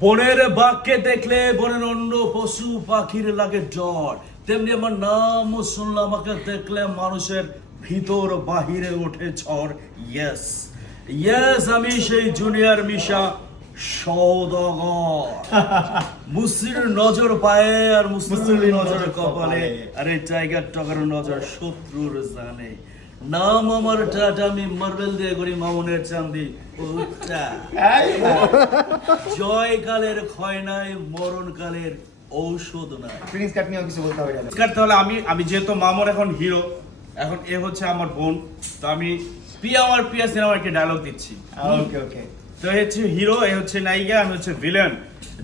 বনের বাঘকে দেখলে বনের অন্য পশু পাখির লাগে ডর তেমনি আমার নাম শুনলে আমাকে দেখলে মানুষের ভিতর বাহিরে ওঠে ঝড়। ইয়েস ইয়েস আমি সেই জুনিয়র মিশা সৌদগর মুসির নজর পায়ে আর মুসলির নজর কপালে। আরে টাইগার টগার নজর শত্রুর জানে। নাম আমার টাটা আমি মার্বেল দিয়ে করি মামুনের চান্দি। ওটা জয়কালের ক্ষয় নাই মরণকালের ঔষধ নাই। প্রিন্স কাট নিয়েও কিছু বলতে হবে ডায়লগ কাটতে আমি আমি যেহেতু মামুর এখন হিরো এখন এ হচ্ছে আমার বোন তো আমি পিয়া আমার পিয়া সিনেমার একটি ডায়লগ দিচ্ছি। ওকে ওকে তো হচ্ছে হিরো এ হচ্ছে নায়িকা আমি হচ্ছে ভিলেন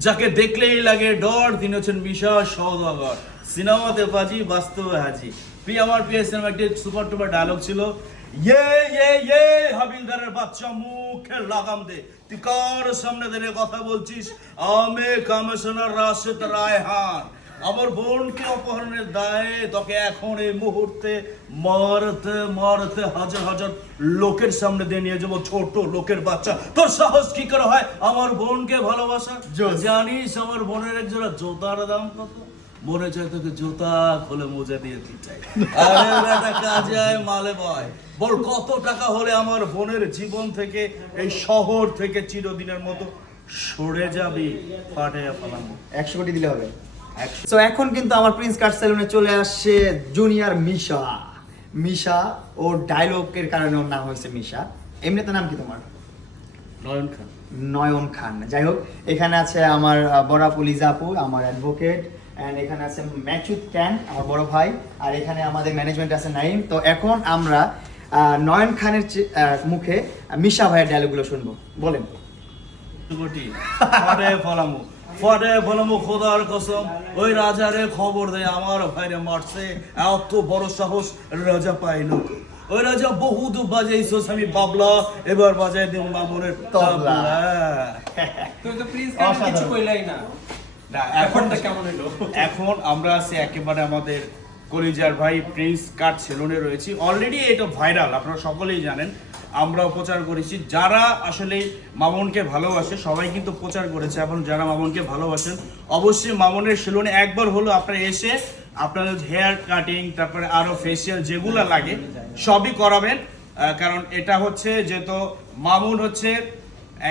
যাকে দেখলেই লাগে ডর তিনি হচ্ছেন মিশা সৌদাগর সিনেমাতে বাজি বাস্তবে হাজি প্রিয় আমার প্রিয় সিনেমা একটি সুপার টুপার ডায়লগ ছিল ইয়ে ইয়ে ইয়ে হাবিলদারের বাচ্চা মুখে লাগাম দে। তুই কার সামনে দাঁড়িয়ে কথা বলছিস? আমি কমিশনার রাশেদ রায়হান। আমার বোনকে অপহরণের দায়ে তোকে এখন এই মুহূর্তে মারতে মারতে হাজার হাজার লোকের সামনে দিয়ে নিয়ে যাব ছোট লোকের বাচ্চা। তোর সাহস কি করে হয়? আমার বোনকে ভালোবাসা? জানিস আমার বোনের এক জোতার দাম কত? মনে চাই তোকে জুতা খুলে মোজা দিয়ে দিতে আরে বেটা কাজে আয় মালে বয়। বল কত টাকা হলে আমার বোনের জীবন থেকে এই শহর থেকে চিরদিনের মতো সরে যাবি? ফাটে ফেলাম একশো কোটি দিলে হবে। তো এখন কিন্তু আমার প্রিন্স কাট সেলুনে চলে আসছে জুনিয়র মিশা মিশা ওর ডায়লগের কারণে ওর নাম হয়েছে মিশা এমনিতে নাম কি তোমার? নয়ন খান। নয়ন খান। যাই হোক এখানে আছে আমার আহ, বড়াপু লিজাপু আমার অ্যাডভোকেট অ্যান্ড এখানে আছে ম্যাচুদ ক্যান আমার বড় ভাই। আর এখানে আমাদের ম্যানেজমেন্ট আছে নাইম তো এখন আমরা নয়ন খানের মুখে মিশা ভাইয়ের ডায়লগুলো শুনব। বলেন। ফটে ফলামু ফটে ফলামু খোদার কসম। ওই রাজারে খবর দেয় আমার ভাইরে মারছে। এত বড় সাহস রাজা পাইল ওই রাজা বহুত বাজাইছস আমি বাবলা। এবার বাজাই দেব মামুনের তবলা। তুই তো প্রিন্স কাট কিছু কইলাই না। এখন কেমন আমরা আছি একেবারে আমাদের কলিজার ভাই প্রিন্স কাট সেলুনে রয়েছি। অলরেডি এটা ভাইরাল আপনারা সকলেই জানেন। আমরাও প্রচার করেছি। যারা আসলে মামুনকে ভালোবাসে সবাই কিন্তু প্রচার করেছে। এখন যারা মামুনকে ভালোবাসেন অবশ্যই মামুনের সেলুনে একবার হলো আপনারা এসে আপনাদের হেয়ার কাটিং তারপরে আরও ফেসিয়াল যেগুলো লাগে সবই করাবেন। কারণ এটা হচ্ছে যেহেতু মামুন হচ্ছে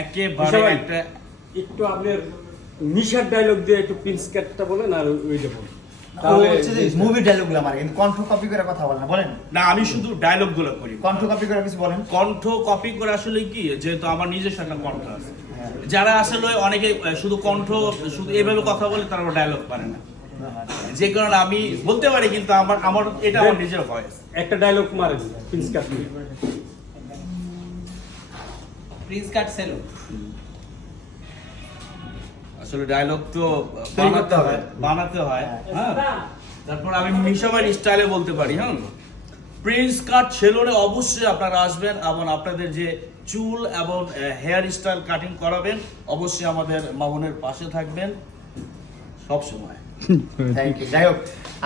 একেবারে একটা একটু আপনার মিশার ডায়লগ দিয়ে একটু প্রিন্স ক্যাটটা বলেন আর ওইটা বলেন। তাহলে হচ্ছে যে মুভি ডায়লগুলো আমার কিন্তু কণ্ঠ কপি করে কথা বলেন না বলেন। না আমি শুধু ডায়লগগুলো করি। কণ্ঠ কপি করে কিছু বলেন। কণ্ঠ কপি করে আসলে কি যেহেতু আমার নিজস্ব একটা কণ্ঠ আছে। যারা আসলে অনেকে শুধু কণ্ঠ শুধু এভাবে কথা বলে তারা ডায়লগ পারে না। যে কারণে আমি বলতে পারি কিন্তু আমার আমার এটা আমার নিজের ভয়েস একটা ডায়লগ মারেন Prince Cat Prince Cut salon আসলে ডায়লগ তো বানাতে হয় বানাতে হয় হ্যাঁ তারপর আমি মিশাবার স্টাইলে বলতে পারি হ্যাঁ। প্রিন্স কাট সেলুনে অবশ্যই আপনারা আসবেন এবং আপনাদের যে চুল এবং হেয়ার স্টাইল কাটিং করাবেন অবশ্যই আমাদের মামুনের পাশে থাকবেন। সব সময়। থ্যাংক ইউ যাই হোক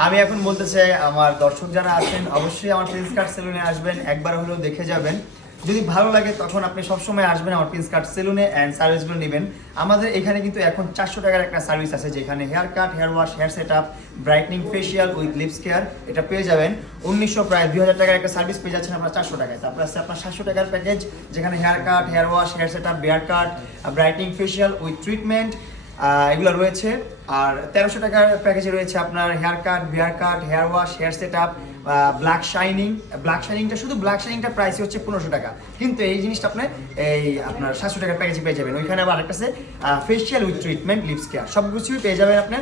আমি এখন বলতে চাই আমার দর্শক যারা আছেন অবশ্যই আমার প্রিন্স কার্ড সেলুনে আসবেন একবার হলেও দেখে যাবেন। যদি ভালো লাগে, তখন আপনি সবসময় আসবেন আমার প্রিন্স কার্ড সেলুনে অ্যান্ড সার্ভিসগুলো নেবেন। আমাদের এখানে কিন্তু এখন চারশো টাকার একটা সার্ভিস আছে, যেখানে hair cut hair wash hair set up brightening facial with lips care এটা পেয়ে যাবেন। উনিশশো প্রায় দুই হাজার টাকার একটা সার্ভিস পেয়ে যাচ্ছেন আপনার চারশো টাকায়। তারপর আছে আপনার সাতশো টাকার প্যাকেজ যেখানে hair cut hair wash hair set up beard cut brightening facial with treatment এগুলো রয়েছে। আর তেরোশো টাকার প্যাকেজে রয়েছে আপনার hair cut beard cut hair wash hair set up black shining black শাইনিংটা শুধু ব্ল্যাক শাইনিংটা প্রাইস হচ্ছে পনেরোশো টাকা। কিন্তু এই জিনিসটা আপনি এই আপনার সাতশো টাকার প্যাকেজে পেয়ে যাবেন। ওইখানে আবার একটা আছে facial with treatment lips care সব কিছুই পেয়ে যাবেন আপনি।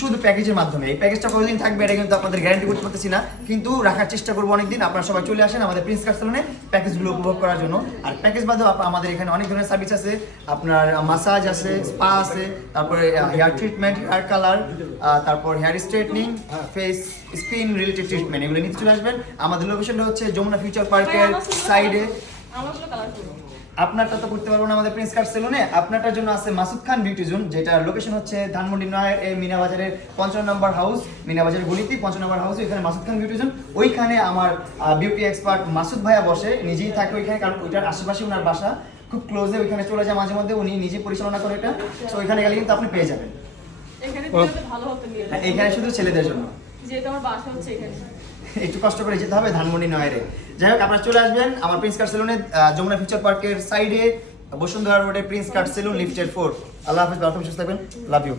শুধু প্যাকেজের মাধ্যমে। এই প্যাকেজটা কতদিন থাকবে এটা কিন্তু আপনাদের গ্যারান্টি করতে পারতেছি না। কিন্তু রাখার চেষ্টা করব অনেকদিন। আপনারা সবাই চলে আসেন আমাদের প্রিন্স কার সেলুনে প্যাকেজগুলো উপভোগ করার জন্য। আর প্যাকেজ বাদেও আমাদের এখানে অনেক ধরনের সার্ভিস আছে। আপনার মাসাজ আছে স্পা আছে তারপরে হেয়ার ট্রিটমেন্ট হেয়ার কালার তারপর hair straightening face skin related treatment এগুলো নিতে চলে আসবেন। আমাদের লোকেশনটা হচ্ছে যমুনা ফিউচার পার্কের সাইডে কালার আপনারটা তো করতে পারব না আমাদের প্রিন্স কার্ড সেলুনে আপনারটার জন্য আছে মাসুদ খান বিউটি জোন যেটা লোকেশন হচ্ছে ধানমন্ডি নয় এই মিনা বাজারের পঞ্চান্ন নম্বর হাউস মিনা বাজারের গলিতে পঞ্চান্ন নম্বর হাউস ওইখানে মাসুদ খান বিউটি জোন ওইখানে আমার বিউটি এক্সপার্ট মাসুদ ভাইয়া বসে নিজেই থাকে ওইখানে কারণ ওইটার আশেপাশে ওনার বাসা। খুব ক্লোজে ওইখানে চলে যায় মাঝে মধ্যে উনি নিজে পরিচালনা করে এটা। তো ওইখানে গেলে কিন্তু আপনি পেয়ে যাবেন। আর এখানে শুধু ছেলেদের জন্য। যেহেতু আমার বাসা হচ্ছে এখানে। একটু কষ্ট করে যেতে হবে, ধানমন্ডি নয়ারে। যাই হোক, আপনারা চলে আসবেন আমার প্রিন্স কার্ড সেলুনে যমুনা ফিউচার পার্কের সাইডে বসুন্ধরা রোডে Prince card salon lifted four আল্লাহ হাফিজ, ভালো সুস্থ থাকবেন। Love you